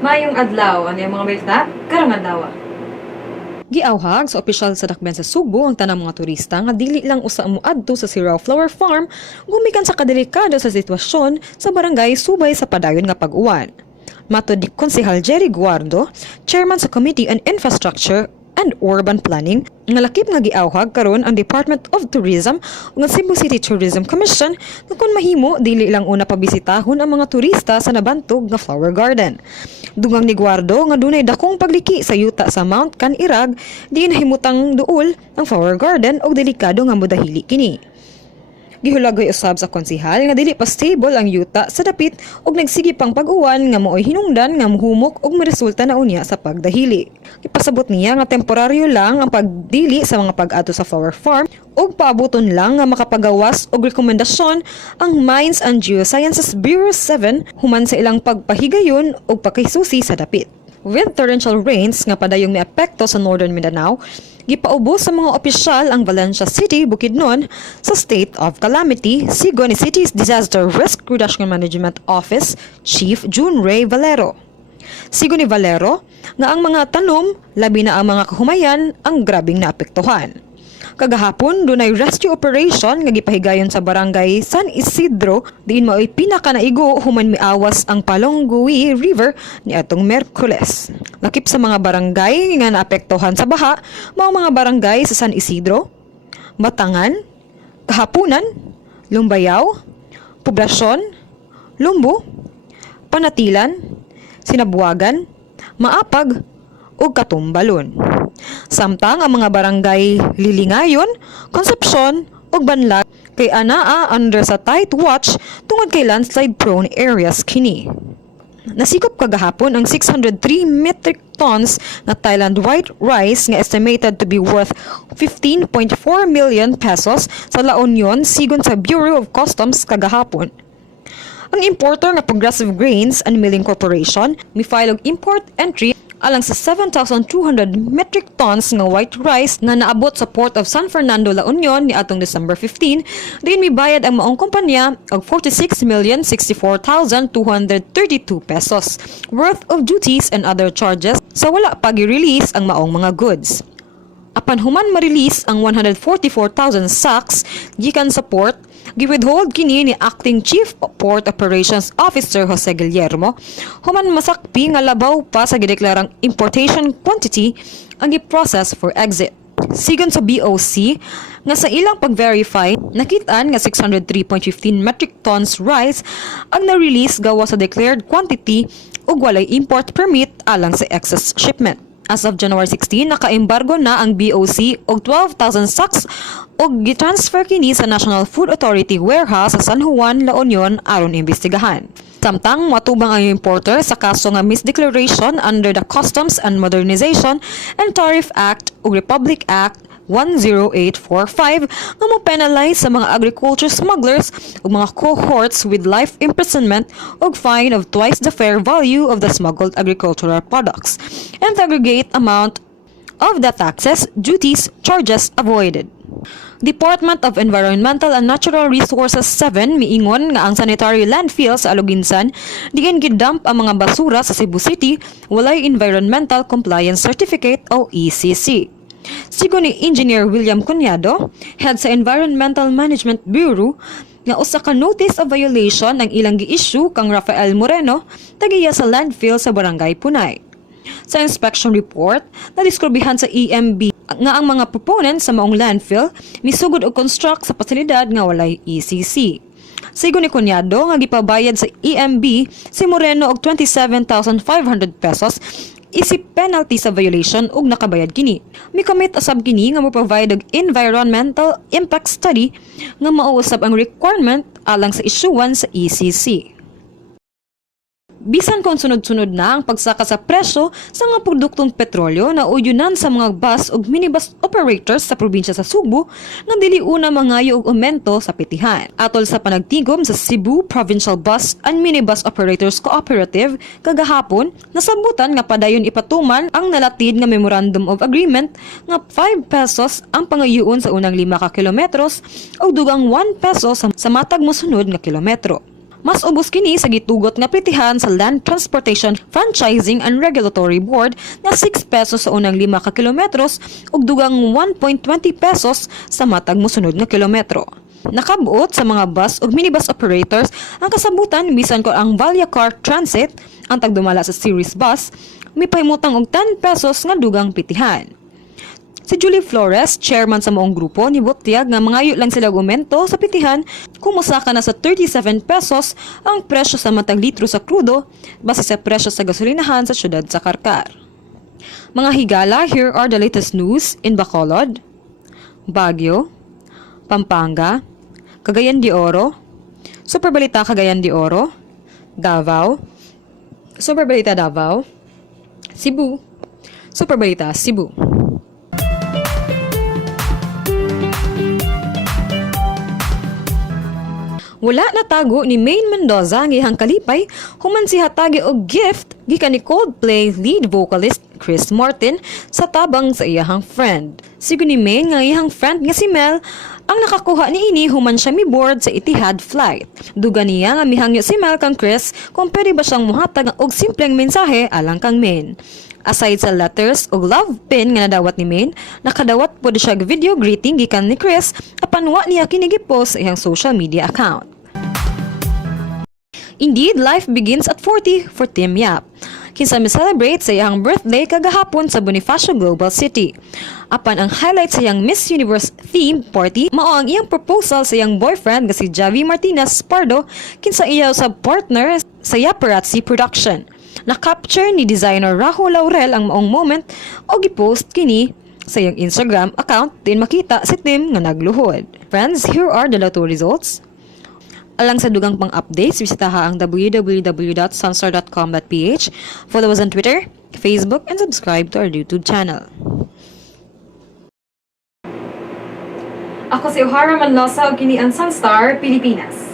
Mayong adlaw, ano yung mga balita? Karong adlaw. Giawhag sa opisyal sa Dakben sa Subo ang tanang mga turista nga dili lang usa moadto sa Sirao Flower Farm gumikan sa kadelikado sa sitwasyon sa barangay Subay sa padayon nga pag-uwan. Mato di Konsehal Jerry Guardo, chairman sa Committee on Infrastructure and Urban Planning, nga lakip nga giawhag karon ang Department of Tourism ug ang Cebu City Tourism Commission nga kung mahimo dili lang una pabisitahon ang mga turista sa nabantog nga flower garden. Dungang ni Guardo nga dunay dakong pagliki sa yuta sa Mount Canirag di nahimutang duol ang flower garden og delikado nga modahili kini. Gihulagoy usab sa konsihal nga dili pa stable ang yuta sa dapit ug nagsigi pang pag-uwan nga mo'y hinungdan nga muhumok ug miresulta na unya sa pagdahili. Ipasabot niya nga temporaryo lang ang pagdili sa mga pag-ato sa flower farm ug paabuton lang nga makapagawas og rekomendasyon ang Mines and Geosciences Bureau 7 human sa ilang pagpahigayon ug pakisusi sa dapit. With torrential rains nga padayong miapekto sa Northern Mindanao, gipaubos sa mga opisyal ang Valencia City, Bukidnon sa state of calamity sigo ni City's Disaster Risk Reduction Management Office Chief June Ray Valero. Sigo ni Valero nga ang mga tanom, labi na ang mga kahumayan, ang grabing naapektuhan. Kagahapon, dunay rescue operation nga gipahigayon sa barangay San Isidro diin mao'y pinaka naigo human miawas ang Palonggui River ni atong Merkules. Lakip sa mga barangay nga naapektuhan sa baha, mao mga barangay sa San Isidro, Batangan, Kahapunan, Lumbayaw, Poblasyon, Lumbo, Panatilan, Sinabuagan, Maapag, ug Katumbalon. Samtang ang mga barangay Lilingayon, Concepcion ug Banlag kay anaa under sa tight watch tungod kay landslide prone areas kini. Nasikop kagahapon ang 603 metric tons nga Thailand white rice nga estimated to be worth 15.4 million pesos sa La Union sigon sa Bureau of Customs kagahapon. Ang importer nga Progressive Grains and Milling Corporation mi-file og import entry alang sa 7,200 metric tons nga white rice nga naabot sa Port of San Fernando, La Union ni atong December 15, diin mibayad ang maong kumpanya og 46,064,232 pesos worth of duties and other charges sa wala pa gi-release ang maong mga goods. Apan human ma-release ang 144,000 sacks gikan sa port, giwithhold kini ni Acting Chief Port Operations Officer Jose Guillermo, human masakpi nga labaw pa sa gideklarang importation quantity ang gi-process for exit. Sigon sa BOC, nga sa ilang pag-verify, nakitaan nga 603.15 metric tons rice ang na-release gawa sa declared quantity ug walay import permit alang sa excess shipment. As of January 16, naka-embargo na ang BOC og 12,000 sacks og gitransfer kini sa National Food Authority warehouse sa San Juan, La Union aron imbestigahan. Samtang matubang ang importer sa kaso nga misdeclaration under the Customs and Modernization and Tariff Act ug Republic Act 10845 nga mo penalize sa mga agriculture smugglers ug mga cohorts with life imprisonment ug fine of twice the fair value of the smuggled agricultural products and the aggregate amount of the taxes, duties, charges avoided. Department of Environmental and Natural Resources 7 miingon nga ang sanitary landfill sa Aluginsan diin gidump ang mga basura sa Cebu City walay Environmental Compliance Certificate o ECC. Sigo ni Engineer William Cunyado, head sa Environmental Management Bureau, nga usa ka notice of violation ang ilang gi-issue kang Rafael Moreno tagiya sa landfill sa Barangay Punay. Sa inspection report, nadiskribihan sa EMB nga ang mga proponents sa maong landfill misugod og construct sa pasilidad nga walay ECC. Sigo ni Kunyado nga gipabayad sa EMB si Moreno og 27,500 pesos isip penalty sa violation ug nakabayad kini. Mi commit asab kini nga mo provide og environmental impact study nga mauusab ang requirement alang sa issuance sa ECC. Bisan kung sunod-sunod na ang pagsaka sa presyo sa mga produktong petrolyo na uyunan sa mga bus ug minibus operators sa probinsya sa Subo nga dili una mangayo og aumento sa pitihan. Atol sa panagtigom sa Cebu Provincial Bus and Minibus Operators Cooperative kagahapon, nasabutan nga padayon ipatuman ang nalatid nga Memorandum of Agreement nga 5 pesos ang pangayuon sa unang 5 ka kilometros o dugang 1 peso sa matag mosunod nga kilometro. Mas ubos kini sa gitugot nga pritihan sa Land Transportation Franchising and Regulatory Board na 6 pesos sa unang 5 ka kilometros ug dugang 1.20 pesos sa matag mosunod nga kilometro. Nakabuot sa mga bus ug minibus operators ang kasabutan bisan ko ang Valia Car Transit ang tagdumala sa series bus may pahimutang og 10 pesos nga dugang pitihan. Si Julie Flores, chairman sa maong grupo, ni Botiag nga mangayo lang sila gumento sa pitihan kung musaka na sa 37 pesos ang presyo sa matag litro sa krudo base sa presyo sa gasolinahan sa syudad sa Karkar. Mga higala, here are the latest news in Bacolod, Baguio, Pampanga, Cagayan de Oro, Super Balita Cagayan de Oro, Davao, Super Balita Davao, Cebu, Super Balita Cebu. Wala na tago ni Maine Mendoza ang ihang kalipay human si hatagi og gift gikan ni Coldplay lead vocalist Chris Martin sa tabang sa iyahang friend. Sigo ni Maine nga iyahang friend nga si Mel ang nakakuha ni ini human siya mi board sa Etihad flight. Duga niya nga mihangyo si Mel kang Chris kung pwede ba siyang muhatag og simpleng mensahe alang kang Maine. Aside sa letters ug love pin nga nadawat ni Maine, nakadawat pod siya video greeting gikan ni Chris apan wa niya kini gipost sa iyang social media account. Indeed, life begins at 40 for Tim Yap. Kinsa mi celebrate sa iyang birthday kagahapon sa Bonifacio Global City. Apan ang highlight sa iyang Miss Universe theme party mao ang iyang proposal sa iyang boyfriend nga si Javi Martinez Pardo kinsa iya sa partner sa Yaparazzi Production. Na-capture ni designer Rahul Laurel ang maong moment o gipost kini sa iyang Instagram account din makita si Tim nga nagluhod. Friends, here are the lotto results. Alang sa dugang pang updates, bisitaha ang www.sunstar.com.ph, follow us on Twitter, Facebook, and subscribe to our YouTube channel. Ako si O'Hara Manlosa o kini ang Sunstar, Pilipinas.